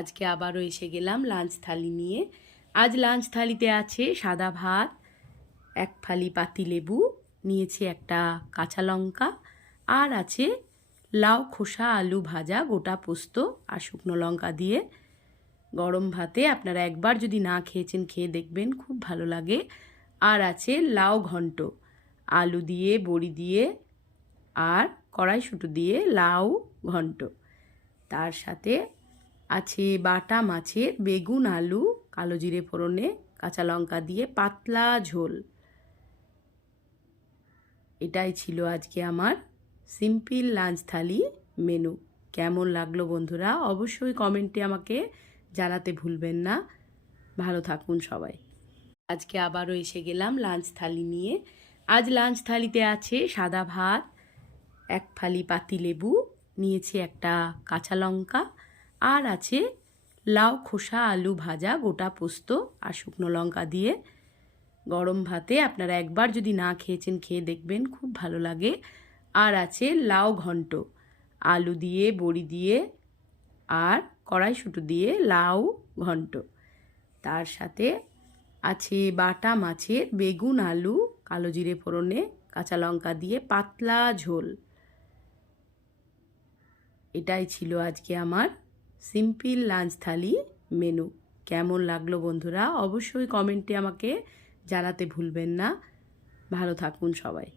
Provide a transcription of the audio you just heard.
আজকে আবারও এসে গেলাম লাঞ্চ থালি নিয়ে। আজ লাঞ্চ থালিতে আছে সাদা ভাত, এক ফালি পাতিলেবু, নিয়েছি একটা কাঁচা লঙ্কা, আর আছে লাউ খোসা আলু ভাজা, গোটা পোস্ত আর শুকনো লঙ্কা দিয়ে। গরম ভাতে আপনারা একবার যদি না খেয়েছেন খেয়ে দেখবেন, খুব ভালো লাগে। আর আছে লাউ ঘন্ট, আলু দিয়ে বড়ি দিয়ে আর কড়াইশুঁটো দিয়ে লাউ ঘন্ট। তার সাথে আছে বাটা মাছের বেগুন আলু কালো জিরে ফোড়নে কাঁচা লঙ্কা দিয়ে পাতলা ঝোল। এটাই ছিল আজকে আমার সিম্পল লাঞ্চ থালি মেনু। কেমন লাগলো বন্ধুরা, অবশ্যই কমেন্টে আমাকে জানাতে ভুলবেন না। ভালো থাকুন সবাই। আজকে আবারও এসে গেলাম লাঞ্চ থালি নিয়ে। আজ লাঞ্চ থালিতে আছে সাদা ভাত, এক ফালি পাতিলেবু, নিয়েছি একটা কাঁচা লঙ্কা, আর আছে লাউ খোসা আলু ভাজা, গোটা পোস্ত আর শুকনো লঙ্কা দিয়ে। গরম ভাতে আপনারা একবার যদি না খেয়েছেন খেয়ে দেখবেন, খুব ভালো লাগে। আর আছে লাউ ঘন্ট, আলু দিয়ে বড়ি দিয়ে আর কড়াইশুঁটো দিয়ে লাউ ঘন্ট। তার সাথে আছে বাটা মাছের বেগুন আলু কালো জিরে ফোড়নে কাঁচা লঙ্কা দিয়ে পাতলা ঝোল। এটাই ছিল আজকে আমার সিম্পল লাঞ্চ থালি মেনু। কেমন লাগলো বন্ধুরা, অবশ্যই কমেন্টে আমাকে জানাতে ভুলবেন না। ভালো থাকুন সবাই।